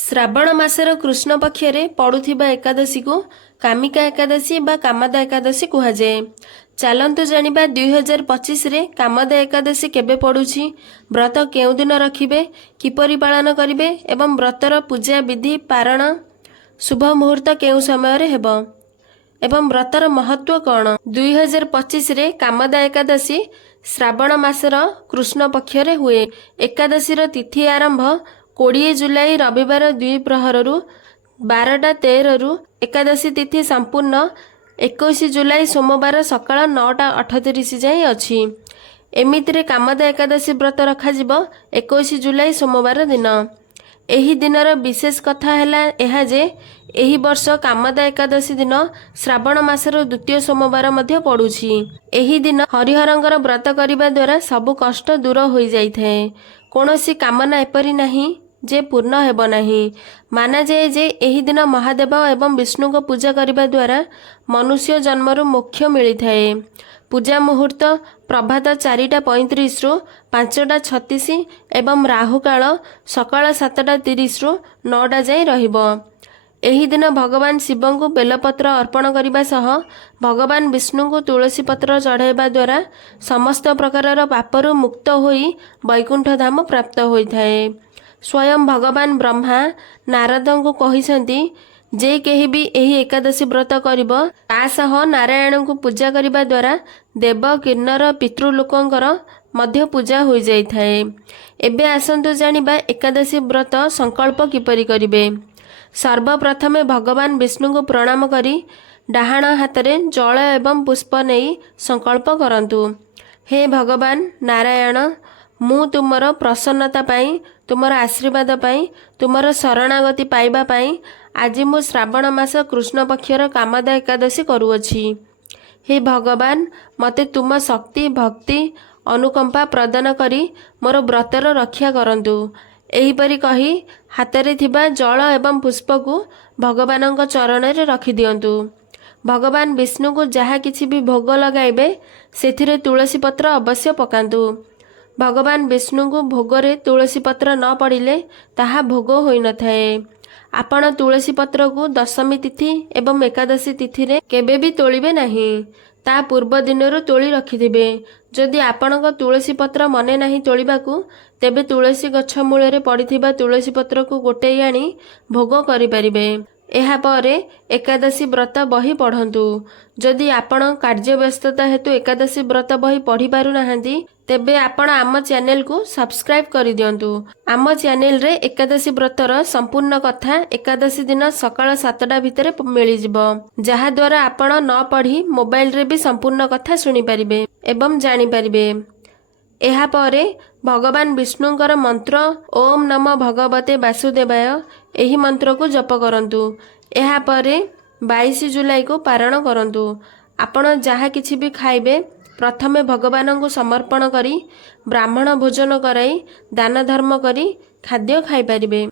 श्रावण मासर कृष्ण पक्षरे पड़ुथिबा एकादशी को कामिका एकादशी बा कामदा एकादशी कुहाଯାଏ। चालंतु जानिबा 2025 रे कामदा एकादशी केबे पड़ुछि, व्रत केउ दिन रखिबे, किपरि पालन करिबे एवं व्रतर पूजा विधि पारण शुभ मुहूर्त केउ समय रे हेबो एवं व्रतर महत्व कौन। 2025 रे कामदा एकादशी श्रावण मासर कृष्ण पक्षरे हुए। एकादशी तिथि आरंभ 20 जुलाई रविवार 2 प्रहरु 12:13 एकादशी तिथि संपूर्ण 21 जुलाई सोमवार सकाळ 9:38 जाए अछि। एमितिरे कामदा एकादशी व्रत रखाजिब 21 जुलाई सोमवार दिन। एही दिनर विशेष कथा हैला एहा जे एही वर्ष कामदा एकादशी दिन श्रावण मासर द्वितीय सोमवार मध्य पड़ुछि। एही दिन हरिहरंकर व्रत करिबा द्वारा सबु कष्ट दूर होई जाइथाए। कोनोसी कामना एपरि नाही जे पूर्ण हेब नाही। माना जाए जे एही दिन महादेव एवं विष्णु को पूजा करिबा द्वारा मनुष्य जन्मरु मोक्ष मिलिथाए। पूजा मुहूर्त प्रभात 4:35 रु 5:36 एवं राहुकाल सकाळ 7:30 रु 9 जाए रहिबो। एही दिन भगवान शिव को बेलपत्र अर्पण करिबा सह भगवान विष्णु को तुलसी पत्र चढ़ाइबा द्वारा समस्त प्रकारर पापरु मुक्त होई वैकुंठ धाम प्राप्त होइथाए। स्वयं भगवान ब्रह्मा नारद को कहिसंती जे केही भी एही एकादशी व्रत करिबो ता सह नारायण को पूजा करिबा द्वारा देव किन्नर पितृलोकंकर मध्य पूजा होई जाइथाए। एबे आसंतु जानिबा एकादशी व्रत संकल्प किपरि करिबे। सर्वप्रथमे भगवान विष्णु को प्रणाम करी डाहाण हाथरे जल एवं पुष्प नहीं संकल्प करंतु। हे भगवान नारायण, मु तुमर प्रसन्नता पाई, तुमर आशीर्वाद पाई, तुमर शरणागति पाइबा पाई आज मु श्रावण मास कृष्ण पक्षर कामदा एकादशी करूअछि। हे भगवान, मते तुम शक्ति भक्ति अनुकंपा प्रदान करी मोर व्रतर रक्षा करंतु। एहीपरि कही हाथरे थिबा जल एवं पुष्प को भगवानଙ୍କ चरणरे रखि दियंतु। भगवान विष्णु को जहा किछि भी भोग लगाइबे सेथिरे तुलसी पत्र अवश्य पकांतु। भगवान विष्णु को भोगरे तुलसी पत्र न पड़िले ताहा भोग होई न थाए। आपण तुलसी पत्र को दशमी तिथि एवं एकादशी तिथि रे केबे भी तोलिबे नहीं, ता पूर्व दिनरु तोली रखिथिबे। जदि आपणक तुलसी पत्र मने नहीं तोलिबाकू तेबे तुलसी गछ मूलरे पड़िथिबा तुलसी पत्र को गोटेई आनी भोग करि परिबे। एहा परे एकादशी व्रत बही पढ़ंतु। जदि आपण कार्य व्यस्तता हेतु एकादशी व्रत बही पढ़ी पारु नाहंती तेबे आपण आम चैनल को सब्सक्राइब करि दियंतु। आम चैनल रे एकादशी व्रतर संपूर्ण कथा एकादशी दिन सकाळ 7टा भितरे मिली जिवो, जहा द्वारा आपण न पढ़ी मोबाइल रे भी संपूर्ण कथा सुनी परिबे एवं जानी परिबे। एहा परे भगवान विष्णुंकर मंत्र ओम नमो भगवते वासुदेवाय एही मंत्र को जप करंतु। एहा परे 22 जुलाई को पारण करंतु। आपण जहा किछि भी खाइबे प्रथमे भगवान को समर्पण करी ब्राह्मण भोजन कराई दान धर्म करी खाद्य खाई परिबे।